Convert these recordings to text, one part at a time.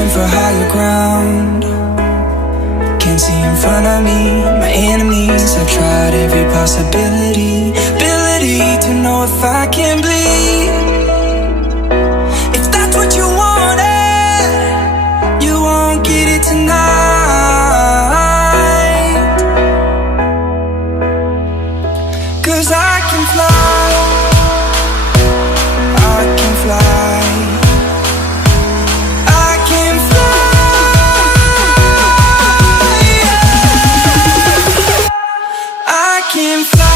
searching for higher ground. Can't see in front of me, my enemies. I've tried every possibility, ability to know if I can bleed. If that's what you wanted, you won't get it tonight. 'Cause I can fly, I can fly. Can fly.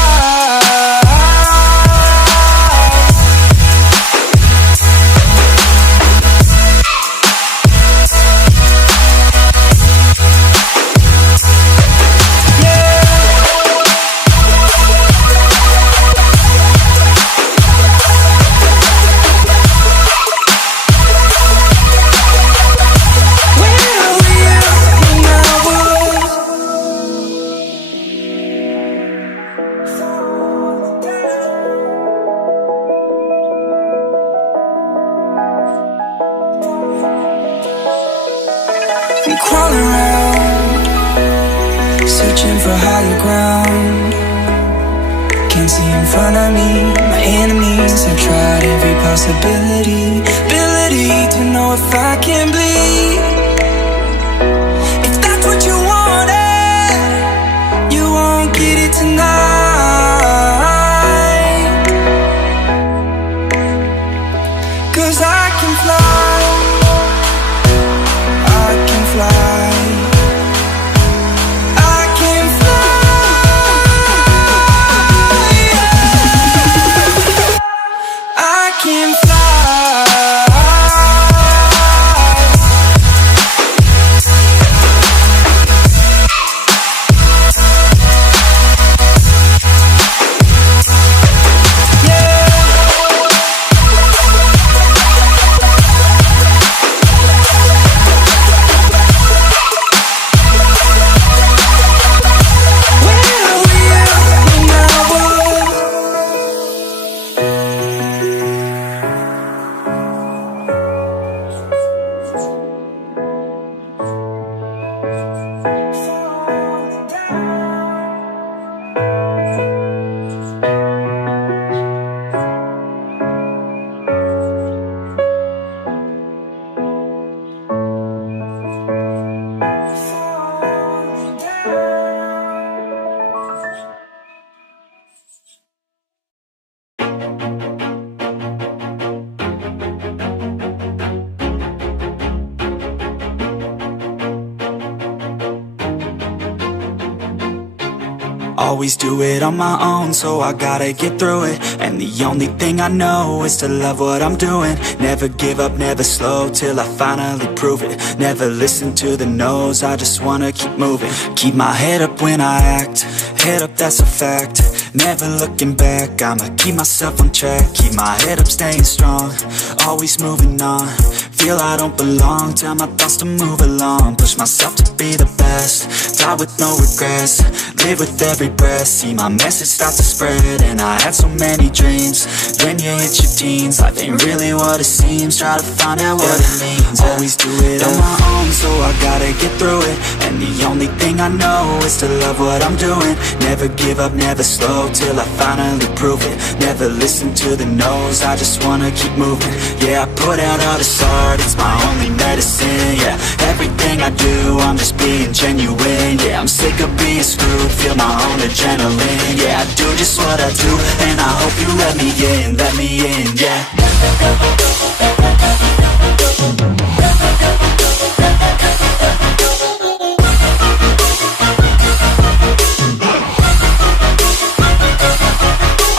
I'm crawling around, searching for higher ground. Can't see in front of me, my enemies. I've tried every possibility, ability to know if I can bleed. If that's what you wanted, you won't get it tonight. 'Cause I can fly, I can fly. I can fly. I can fly. Always do it on my own, so I gotta get through it. And the only thing I know is to love what I'm doing. Never give up, never slow, till I finally prove it. Never listen to the no's, I just wanna keep moving. Keep my head up when I act, head up, that's a fact. Never looking back, I'ma keep myself on track. Keep my head up, staying strong, always moving on. Feel I don't belong, tell my thoughts to move along. Push myself to be the best, die with no regrets. Live with every breath, see my message start to spread. And I had so many dreams, when you hit your teens, life ain't really what it seems. Try to find out what it means. Always do it on my own, so I gotta get through it. And the only thing I know is to love what I'm doing. Never give up, never slow, till I finally prove it. Never listen to the no's, I just wanna keep moving. Yeah, I put out all this art, it's my only medicine. Yeah, everything I do, I'm just being genuine. Yeah, I'm sick of being screwed, feel my own adrenaline. Yeah, I do just what I do, and I hope you let me in, yeah.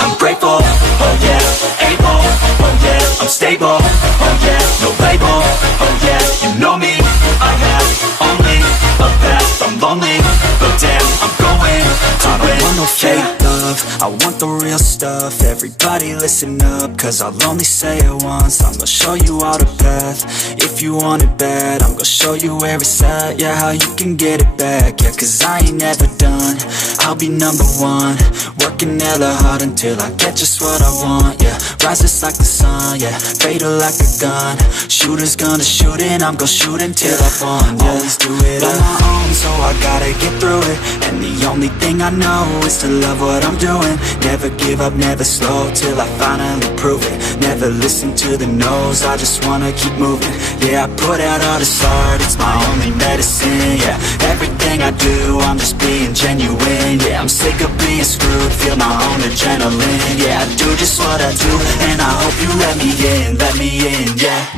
I'm grateful, oh yeah, able, oh yeah, I'm stable, oh yeah, no label, oh yeah, you know me, I have only a path, I'm lonely, but damn, I'm going to win. I don't want no fake love, I want the real stuff. Everybody listen up, cause I'll only say it once. I'm gonna show you all the path. If you want it bad, I'm gonna show you where it's at. Yeah, how you can get it back. Yeah, cause I ain't never done. I'll be number one, working hella hard until I get just what I want. Yeah, rises like the sun, yeah, fatal like a gun. Shooters gonna shoot and I'm gonna shoot until I've won. Yeah, always do it on my own, so I gotta get through it. And the only thing I know is to love what I'm doing. Never give up, never slow, till I finally prove it. Never listen to the no's, I just wanna keep moving. Yeah, I put out all this art, it's my only medicine. Yeah, everything I do, I'm just being genuine. Yeah, I'm sick of being screwed, feel my own adrenaline. Yeah, I do just what I do, and I hope you let me in, yeah.